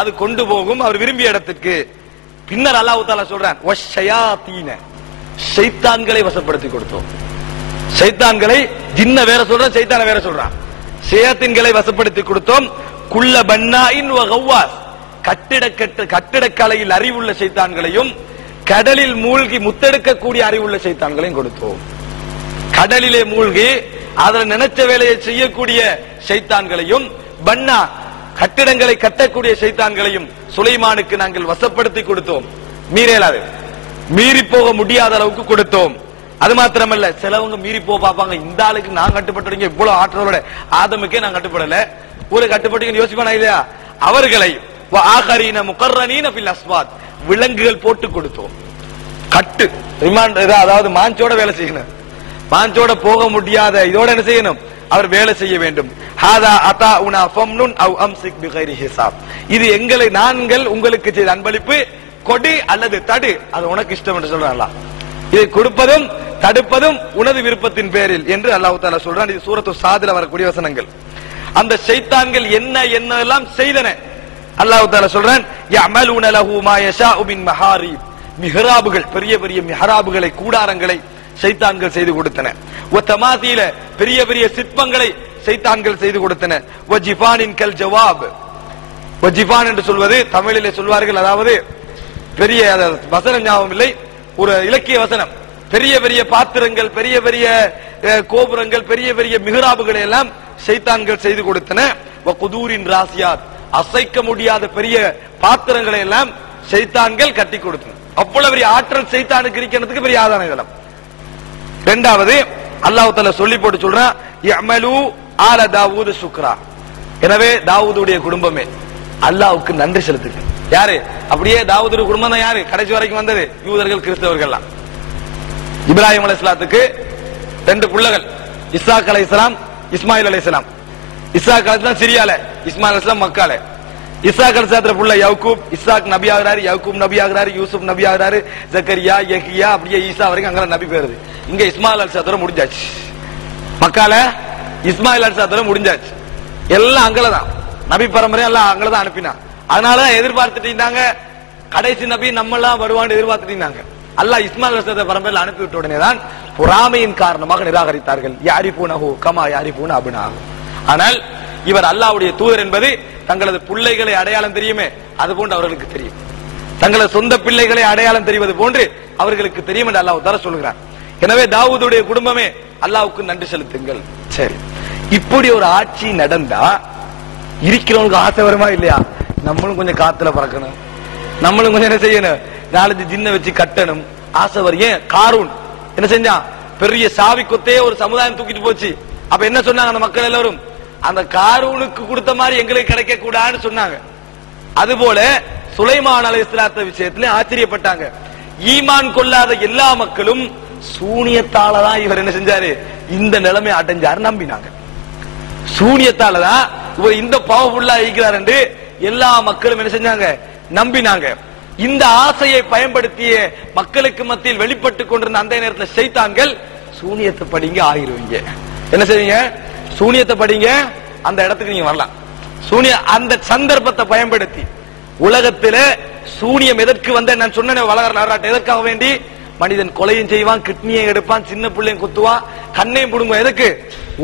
அது கொண்டு போகும் அவர் விரும்பிய இடத்துக்கு. பின்னர் அல்லாஹ் தஆலா சொல்றான் வஷ்ஷயாத்தீன, ஷைத்தான்களை வசப்படுத்தி கொடுத்தோம். ஷைத்தான்களை, ஜின்ன வேற சொல்றான், ஷைத்தான வேற சொல்றான். ஷயாத்தீன்களை வசப்படுத்தி கொடுத்தோம். குல்ல பன்னாஇன் வ கவ்வாஸ், கட்டிடக்கலையில் அறிவுள்ள ஷைத்தான்களையும் கடலில் மூழ்கி முத்தெடுக்கக்கூடிய அறிவுள்ள ஷைத்தான்களையும் கொடுத்தோம். கடலிலே மூழ்கி அதுல நினைச்ச வேலையை செய்யக்கூடிய ஷைத்தான்களையும், பன்னா கட்டிடங்களை கட்டக்கூடிய ஷைத்தான்களையும் சுலைமானுக்கு நாங்கள் வசப்படுத்தி கொடுத்தோம். மீறலாது, மீறி போக முடியாத அளவுக்கு கொடுத்தோம். அது மாத்திரமல்ல, சிலவங்க மீறி போக பார்ப்பாங்க. இந்த ஆளுக்கு நான் கட்டுப்பட்டுறீங்க, இவ்வளவு ஆற்றலோட ஆதமுக்கே நான் கட்டுப்படல, ஒரு கட்டுப்பட்டு யோசிப்பானா இல்லையா? அவர்களை ஆகரீன முகர்ரனீன ஃபில் அஸ்வாத், விலங்குகள் போட்டு கொடுத்தோம். கட்டு ரிமாண்ட், அதாவது மாஞ்சோட வேலை செய்யணும். மாஞ்சோட போக முடியாத இதோட என்ன செய்யணும்? அவர் வேலை செய்ய வேண்டும். ஹாதா அதாஉனா ஃபம்னுன் அவ் அம்சிக் பிகைரி ஹிசாப், இது எங்களை நாங்கள் உங்களுக்கு செய்த அன்பளிப்பு, கொடு அல்லது தடு, அது உனக்கு இஷ்டம் என்று சொல்றான். இதை கொடுப்பதும் தடுப்பதும் உனது விருப்பத்தின் பேரில் என்று அல்லாஹ் தஆலா சொல்றான். இது சூரத்து சாதுல வரக்கூடிய வசனங்கள். அந்த ஷைத்தான்கள் என்னெல்லாம் செய்தன அல்லாஹ் தஆலா சொல்றான். யஅமலூன லஹு மா யஷாஉ மின் மஹாரிப், மிஹ்ராபுகள், பெரிய பெரிய மிஹ்ராபுகளை, கூடாரங்களை ஷைத்தான்கள் செய்து கொடுத்தன. வ தமாதீல, பெரிய பெரிய சிற்பங்களை ஷைத்தான்கள் செய்து கொடுத்தன. வ ஜிஃபானின் கல் ஜவாப், வ ஜிஃபான் என்று சொல்வது தமிழிலே சொல்வார்கள், அதாவது பெரிய வசனம் ஞாபகம் இல்லை, ஒரு இலக்கிய வசனம். பெரிய பெரிய பாத்திரங்கள், பெரிய பெரிய கோபுரங்கள், பெரிய பெரிய மிஹ்ராபுகளை எல்லாம் ஷைத்தான்கள் செய்து கொடுத்தன. வ குதூரின் ராசியாத், அசைக்க முடியாத பெரிய பாத்திரங்களை எல்லாம் ஷைத்தான்கள் கட்டி கொடுத்தன. அவ்வளவு பெரிய ஆற்றல் ஷைத்தானுக்கு இருக்கிறதுக்கு பெரிய ஆதார இடம். இரண்டாவது அல்லாஹ் தஆலா சொல்லி போட்டு சொல்றான், யஅமலு ஆல தாவூத் சுக்ரா, எனவே தாவூதுடைய குடும்பமே அல்லாஹ்வுக்கு நன்றி செலுத்துங்க. யாரு? அப்படியே தாவூதுடைய குடும்பம் தான் யாரு? கடைசி வரைக்கும் வந்தது யூதர்கள், கிறிஸ்தவர்கள். இப்ராஹிம் அலைஹிஸ்ஸலாத்துக்கு 2 பிள்ளைகள், இஸ்ஹாக் அலைஹிஸ்ஸலாம், இஸ்மாயில் அலைஹிஸ்ஸலாம். இஸ்ஹாக் அலைஹிஸ்ஸலாம் சிரியால, இஸ்மாயில் அலைஹிஸ்ஸலாம் மக்கால. இஸ்ஹாக் அலைஹிஸ்ஸலாத்துல புள்ள யாக்கூப், இஸ்ஹாக் நபி ஆகிறாரு, யாக்கூப் நபி ஆகிறாரு, யூசுப் நபி ஆகிறாரு, ஜக்கரியா, யஹ்யா, அப்படியே ஈசா வரைக்கும் அங்க நபி பேருது. இங்க இஸ்மாயில் அலைஹிஸ்ஸலாத்தோட முடிஞ்சாச்சு. மக்கால இஸ்மாயில் அலைஹிஸ்ஸலாத்தோட முடிஞ்சாச்சு. எல்லாம் அங்கலதான், நபி பரம்பரை எல்லாம் அங்கலதான் அனுப்பினா. அதனால எதிர்பார்த்துட்டு இருந்தாங்க, கடைசி நபி நம்ம எல்லாம் வருவான்னு எதிர்பார்த்துட்டு இருந்தாங்க. அல்லாஹ் இஸ்மாயில் அலைஹிஸ்ஸலாத்தை பரம்பரையில் அனுப்பிவிட்ட உடனே தான் பொறாமையின் காரணமாக நிராகரித்தார்கள். யாரிஃபூனஹு கமா யாரிஃபூன அப்னாஹு. ஆனால் இவர் அல்லாஹ்வுடைய தூதர் என்பது தங்களது பிள்ளைகளை அடையாளம் தெரியுமே, அது போன்று அவர்களுக்கு தெரியும். தங்களது சொந்த பிள்ளைகளை அடையாளம் தெரிவது போன்று அவர்களுக்கு தெரியும் என்று அல்லாஹ் தஆலா சொல்கிறார். எனவே தாவூதுடைய குடும்பமே அல்லாஹ்வுக்கு நன்றி செலுத்துங்கள். சரி, இப்படி ஒரு ஆட்சி நடந்தா இருக்கிறவங்களுக்கு ஆசை வருமா இல்லையா? நம்மளும் கொஞ்சம் காத்துல பறக்கணும், நம்மளும் கொஞ்சம் என்ன செய்யணும், 4 ஜின்ன வச்சு கட்டணும், ஆசை வரும். ஏன் காரூன் என்ன செஞ்சான்? பெரிய சாவி கொத்தையே ஒரு சமுதாயம் தூக்கிட்டு போச்சு. அப்ப என்ன சொன்னாங்க அந்த மக்கள் எல்லாரும்? அந்த காரூனுக்கு கொடுத்த மாதிரி எங்களுக்கு கிடைக்க கூடாதுன்னு சொன்னாங்க. அதுபோல சுலைமான் அலைஹிஸ்ஸலாத்து விஷயத்துல ஆச்சரியப்பட்டாங்க. ஈமான் கொள்ளாத எல்லா மக்களும் சூனியத்தாலதான் இவர் என்ன செஞ்சாரு, இந்த நிலைமை அடைஞ்சாரு நம்பினாங்க. சூனியத்தாலதான் இவர் இந்த பவர்ஃபுல்லா இருக்கிறார் என்று எல்லா மக்களும் என்ன செஞ்சாங்க, நம்பினாங்க. இந்த ஆசையை பயன்படுத்திய மக்களுக்கு மத்தியில் வெளிப்பட்டு கொண்டிருந்த அந்த நேரத்தில் ஷைத்தான்கள், சூனியத்தை படிங்க ஆகிருவீங்க, என்ன செய்வீங்க, சூனியத்தை படிங்க, அந்த இடத்துக்கு நீங்க வரலாம். சூனிய அந்த சந்தர்ப்பத்தை பயன்படுத்தி உலகத்தில சூனியம் எதற்கு வந்த நான் சொன்ன வரலாற்று எதற்காக வேண்டி மனிதன் கொலையும் செய்வான், கிட்னியை எடுப்பான், சின்ன பிள்ளையும் குத்துவான், கண்ணையும் புடுங்குவான். எதற்கு?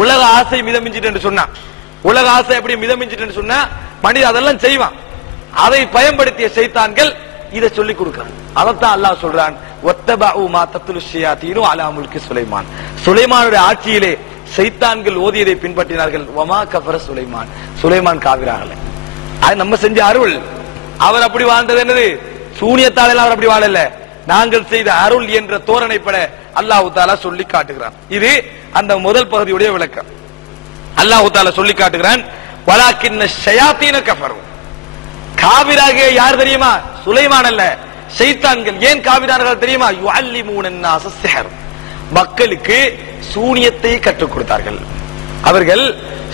உலக ஆசை மிதமிஞ்சிட்டு சொன்னா, உலக ஆசை எப்படி மிதமிஞ்சிட்டு சொன்னா மனிதன் அதெல்லாம் செய்வான். அதை பயன்படுத்திய ஷைத்தான்கள் இதை சொல்லிக் கொடுக்கிறான். அதைத்தான் அல்லாஹ் சொல்றான், வத்தபஉ மா தத்லு ஷயாத்தீனு அலா முல்கி சுலைமான், சுலைமானுடைய ஆட்சியிலே ஷைத்தான்கள் ஓதியதை பின்பற்றினார்கள். வமா கஃபர சுலைமான், சுலைமான் காபிராகல. அது நம்ம செஞ்ச அருள். அவர் அப்படி வாழ்ந்தது என்னது? சூனியத்தால் அவர் அப்படி வாழல, நாங்கள் செய்த அருள் என்ற தோரணைப்பட அல்லாஹ் தஆலா சொல்லி காட்டுகிறான். இது அந்த முதல் பகுதியுடைய விளக்கம். அல்லாஹ் தஆலா சொல்லி காட்டுகிறான், வலாக்கின்ன ஷயாத்தீன கஃபரு, காபிராக யார் தெரியுமா? சுலைமான் அல்ல, ஷைத்தான்கள். ஏன் காபிரார்கள் தெரியுமா? யுஅல்லிமூன அன்-நாஸ ஸிஹர், மக்களுக்கு சூனியத்தை கற்றுக் கொடுத்தார்கள். அவர்கள்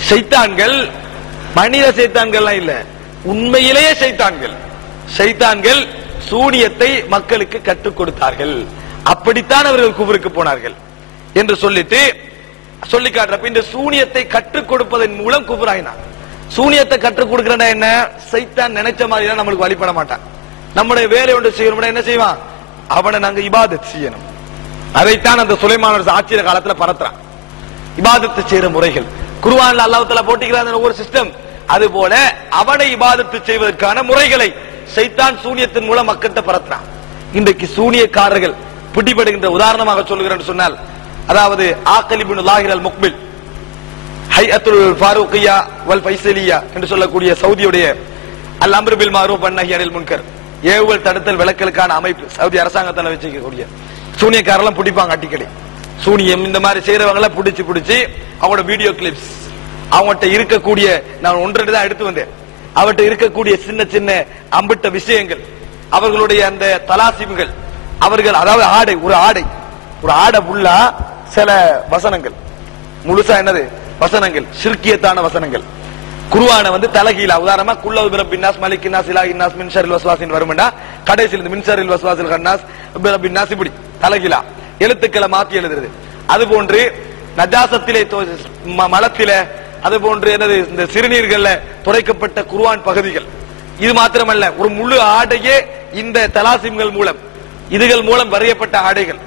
ஷைத்தான்கள், மனித ஷைத்தான்கள்லாம் இல்ல, உண்மையிலேயே ஷைத்தான்கள். ஷைத்தான்கள் சூனியத்தை மக்களுக்கு கற்றுக் கொடுத்தார்கள். அப்படித்தான் அவர்கள் குஃப்ருக்கு போனார்கள் என்று சொல்லிட்டு சொல்லி காட்டுறப்ப இந்த சூனியத்தை கற்றுக் கொடுப்பதன் மூலம் குஃப்ராயினார். சூனியத்தை கற்றுக் கொடுக்கிறா என்ன, சைத்தான் நினைச்ச மாதிரி நம்மளுக்கு வழிபட மாட்டான். நம்முடைய வேலை ஒன்று செய்யணும், என்ன செய்வான், அவனை நாங்க இபாதத் செய்யணும். அதைத்தான் அந்த சுலைமான் ஆட்சியர் காலத்துல பரத்துறான். இபாதத்து செய்யற முறைகள் குர்ஆன்ல அல்லாஹ் தஆலா போட்டிக்கிறான் ஒரு சிஸ்டம். அது போல அவனை இபாதத்து செய்வதற்கான முறைகளை சைத்தான் சூனியத்தின் மூலம் மக்கள்கிட்ட பரத்துறான். இன்றைக்கு சூனியக்காரர்கள் பிடிபடுகின்ற உதாரணமாக சொல்லுகிறேன் சொன்னால், அதாவது ஆக்கல் இப்னு லாஹிர் அல் முக்பில், ஹைஅத்துல் ஃபாரூக்கியா வல் ஃபைசலியா என்று சொல்லக்கூடிய சவுதியுடைய அல் அம்ரு பில் மஅரூஃப் வன் நஹி அனில் முன்கர் ஏவுதல் தடுத்தல் விலக்கலுக்கான அமைப்பு சவுதி அரசாங்கத்தால வச்சிருக்கக்கூடிய சூனியக்காரெல்லாம் பிடிப்பாங்க. அடிக்கடி சூனியம் இந்த மாதிரி செய்யறவங்களை பிடிச்சு அவங்களோட வீடியோ கிளிப்ஸ், அவங்ககிட்ட இருக்கக்கூடிய, நான் ஒன்றரை தான் எடுத்து வந்தேன், அவர்கிட்ட இருக்கக்கூடிய சின்ன சின்ன அம்பிட்ட விஷயங்கள், அவர்களுடைய அந்த தலாசிம்கள், அவர்கள் அதாவது ஆடை, ஒரு ஆடை புல்லா சில வசனங்கள், முழுசா என்னது வசனங்கள், ஷிர்கியத்தான வசனங்கள். குர்ஆனை வந்து தலகீழா, உதாரணமா குல்லு பிரப்பின்னாஸ் மலிக்கின்னாஸ் இலாஹின்னாஸ் மின் ஷர்ரில் வஸ்வாஸின் வரும்னா கடைசியில் இந்த மின் ஷர்ரில் வஸ்வாஸில் கன்னாஸ் பிரப்பின்னாஸ் இப்படி தலகீழா எழுத்துக்களை மாத்தி எழுதுறது. அது போன்று நஜாசத்திலே, மலத்திலே, அது போன்று என்னது இந்த சிறுநீர்கள்ல துடைக்கப்பட்ட குர்ஆன் பகுதிகள். இது மாத்திரமல்ல, ஒரு முழு ஆடையே இந்த தலாசிம்கள் மூலம், இதுகள் மூலம் வரையப்பட்ட ஆடைகள்,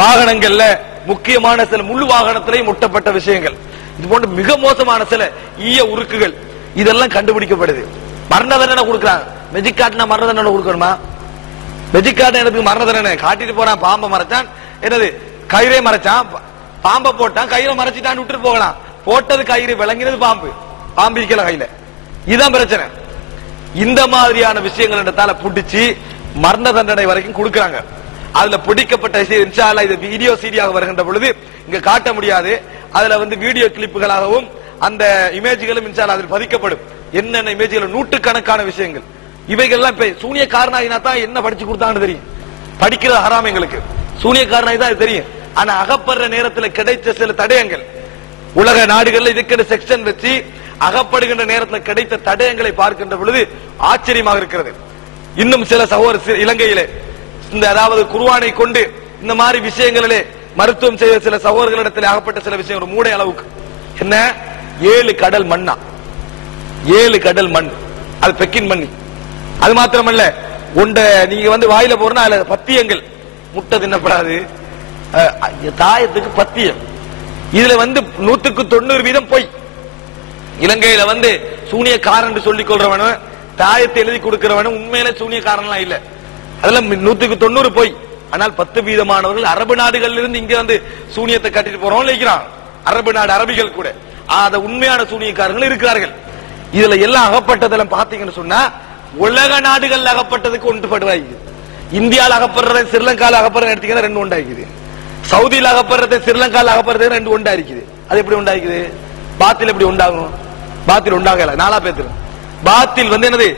வாகனங்கள்ல முக்கியமான சில முழு வாகனத்திலேயும் முட்டப்பட்ட விஷயங்கள், இது போன்ற மிக மோசமான சில ஈய உருக்குகள், இதெல்லாம் கண்டுபிடிக்கப்படுது. மரண தண்டனை கொடுக்குறாங்க. மெஜிக் காட்டினா மரண தண்டனை கொடுக்கணுமா? மெஜிக் காட்டின எனக்கு மரண தண்டனை காட்டிட்டு போறான், பாம்பை மறைச்சான், என்னது கயிறே மறைச்சான், பாம்பை போட்டான், கயிறை மறைச்சிட்டான்னு விட்டுட்டு போகலாம். போட்டது கயிறு, விளங்கினது பாம்பு, பாம்பு இருக்கல கையில. இதுதான் பிரச்சனை. இந்த மாதிரியான விஷயங்கள் இடத்தால பிடிச்சி மரண தண்டனை வரைக்கும் கொடுக்கறாங்க. அதுல பிடிக்கப்பட்ட இன்ஷா அல்லாஹ் இது வீடியோ சீடியாக வருகின்ற பொழுது இங்க காட்ட முடியாது. அதுல வந்து வீடியோ கிளிப்புகளாகவும் அந்த இமேஜ்களும் இன்ஷா அல்லாஹ் அதில் பதிக்கப்படும். என்னென்ன இமேஜ்கள், நூற்றுக்கணக்கான விஷயங்கள். இவைகள்லாம் இப்ப சூனியக்காரனாயினா தான் என்ன படிச்சு கொடுத்தாங்கன்னு தெரியும். படிக்கிறது ஹராம் எங்களுக்கு, சூனியக்காரனாய் தான் தெரியும். ஆனா அகப்படுற நேரத்தில் கிடைச்ச சில தடயங்கள், உலக நாடுகள்ல இதுக்கு செக்ஷன் வச்சு அகப்படுகின்ற நேரத்தில் கிடைத்த தடயங்களை பார்க்கின்ற பொழுது ஆச்சரியமாக இருக்கிறது. இன்னும் சில சகோதரர் இலங்கையிலே இந்த அதாவது குர்ஆனை கொண்டு இந்த மாதிரி விஷயங்களிலே மருத்துவம் செய்த சில சகோதரர்களிடத்தில் அகப்பட்ட சில விஷயம், ஒரு மூடை அளவுக்கு என்ன 7 கடல் மண்ணா, 7 கடல் மண், அது பெக்கின் மண்ணி. அது மாத்திரமல்ல, உண்ட நீங்க வந்து வாயில போறனா அதுல பத்தியங்கள், முட்டை தின்னப்படாது, தாயத்துக்கு பத்தியம். இதுல வந்து 190% பொய். இலங்கையில வந்து சூனியக்காரன் என்று சொல்லிக் கொள்றவனும் தாயத்தை எழுதி கொடுக்கிறவனும் உண்மையில சூனியக்காரன்லாம் இல்ல, அதெல்லாம் 190 பொய். ஆனால் 10% அரபு நாடுகள்ல இருந்து இங்க வந்து சூனியத்தை கட்டிட்டு போறோம் இருக்கிறான். அரபு நாடு அரபிகள் கூட அத உண்மையான சூனியக்காரர்கள் இருக்கிறார்கள். இதுல எல்லாம் அகப்பட்டதெல்லாம் பாத்தீங்கன்னு சொன்னா உலக நாடுகள் அகப்பட்டதுக்கு ஒன்றுபடுவாங்க. இந்தியாவில் அகப்படுறதை ஸ்ரீலங்கால அகப்படுற எடுத்தீங்கன்னா 2 உண்டாக்குது. சவுதியில் அகப்படுறதை ஸ்ரீலங்கால அகப்படுறது 2 உண்டா இருக்குது. அது எப்படி உண்டாக்குது? பாத்தில் எப்படி உண்டாகும்? பாத்தில் உண்டாகல, நாளா பேத்துரும். பாத்தில் வந்து என்னது?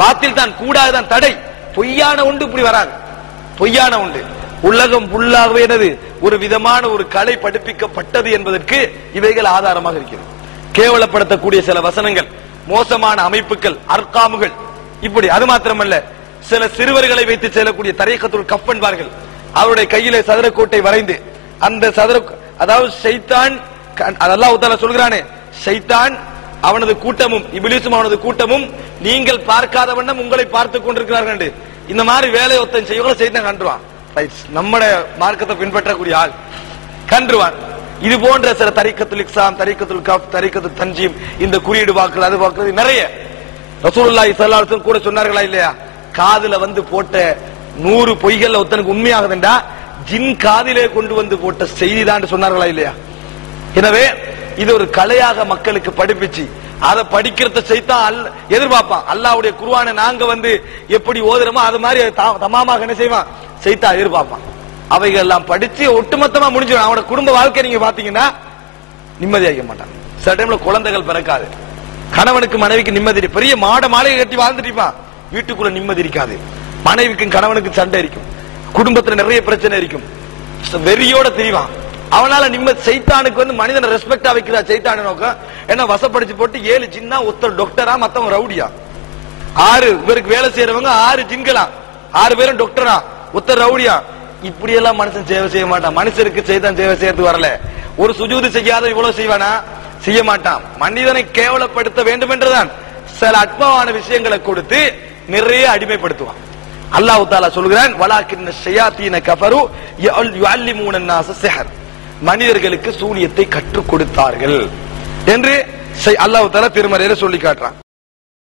பாத்தில் தான், கூடாதுதான், தடை. பொய்யான உண்டு இப்படி வராது. பொய்யான உண்டு உலகம் புல்லாகவே என்னது ஒரு விதமான ஒரு கலை படிப்பிக்கப்பட்டது என்பதற்கு இவைகள் ஆதாரமாக இருக்கிறது. கேவலப்படுத்தக்கூடிய சில வசனங்கள், மோசமான அமைப்புகள், அர்காமுகள், இப்படி. அது மாத்திரமல்ல, சில சிறுவர்களை வைத்து செல்லக்கூடிய தரீகத்துல் கஃப் என்பார்கள். அவருடைய கையிலே சதுரக்கோட்டை வரைந்து அந்த அதாவது ஷைத்தான், அல்லாஹ் தஆலா சொல்கிறானே, ஷைத்தான் அவனது கூட்டமும் இப்லீஸும் அவனது கூட்டமும் நீங்கள் பார்க்காத வண்ணம் உங்களை பார்த்துக் கொண்டிருக்கிறார்கள். இந்த மாதிரி வேலை ஒருத்தன் செய்வங்களை ஷைத்தான் கண்டுவான். நம்மட மார்க்கத்தை பின்பற்றக்கூடிய ஆள் கண்டுவான். இது போன்ற சில தரீகத்துல் இக்ஸாம், தரீகத்துல் கஃப், தரீகத்துல் தன்ஜீம், இந்த குறியீடு வாக்குறது, அது வாக்குறது நிறைய. ரசூலுல்லாஹி ஸல்லல்லாஹு அலைஹி வஸல்லம் கூட சொன்னார்களா இல்லையா, காதுல வந்து போட்ட 100 பொய்கள் ஒருத்தனுக்கு உண்மையாகுதுண்டா ஜின் காதிலே கொண்டு வந்து போட்ட செய்தி தான் சொன்னார்களா இல்லையா? எனவே இது ஒரு கலையாக மக்களுக்கு படிப்பிச்சு அதை படிக்கிறத சைத்தான் எதிர்பார்ப்பான். அல்லாஹ்வுடைய குர்ஆனை நாங்க வந்து எப்படி ஓதுறோமோ அது மாதிரி தமாமாக என்ன செய்வான், சைத்தான் எதிர்பார்ப்பான். அவைகள் எல்லாம் படிச்சு ஒட்டுமொத்தமா முடிஞ்சிடும். அவனோட குடும்ப வாழ்க்கை நீங்க பாத்தீங்கன்னா நிம்மதியாக மாட்டான். சில டைம்ல குழந்தைகள் பிறக்காது, கணவனுக்கு மனைவிக்கு நிம்மதி, பெரிய மாட மாளிகை கட்டி வாழ்ந்துட்டு இருப்பான், வீட்டுக்குள்ள நிம்மதி இருக்காது, மனைவிக்கும் கணவனுக்கு சண்டை இருக்கும், குடும்பத்துல நிறைய பிரச்சனை இருக்கும், வெறியோட தெரிவான். அவனால நிம்மதி. சைத்தானுக்கு வந்து மனிதனை ரெஸ்பெக்டா வைக்கிறா சைத்தான நோக்கம் என்ன, வசப்படிச்சு போட்டு 7 ஜின்னா, ஒருத்தர் டாக்டரா, மத்தவங்க ரவுடியா, 6 இவருக்கு வேலை செய்யறவங்க 6 ஜின்களா, 6 பேரும் டாக்டரா, ஒருத்தர் ரவுடியா. இப்படி எல்லாம் மனுஷன் சேவை செய்ய மாட்டான். மனுஷருக்கு சைத்தான் சேவை செய்யறதுக்கு வரல. ஒரு சுஜூது செய்யாத இவ்வளவு செய்வானா? செய்ய மாட்டான். மனிதனை கேவலப்படுத்த வேண்டும் என்றுதான் சில அற்பமான விஷயங்களை கொடுத்து நிறைய அடிமைப்படுத்துவான். அல்லாஹ் தஆலா சொல்கிறான், வலாக்கின்ன ஷயாத்தீன கஃபரு யுஅல்லிமூன الناس السحر, மனிதர்களுக்கு சூனியத்தை கற்றுக் கொடுத்தார்கள் என்று அல்லாஹ் தஆலா திருமறையில சொல்லி காட்டுறான்.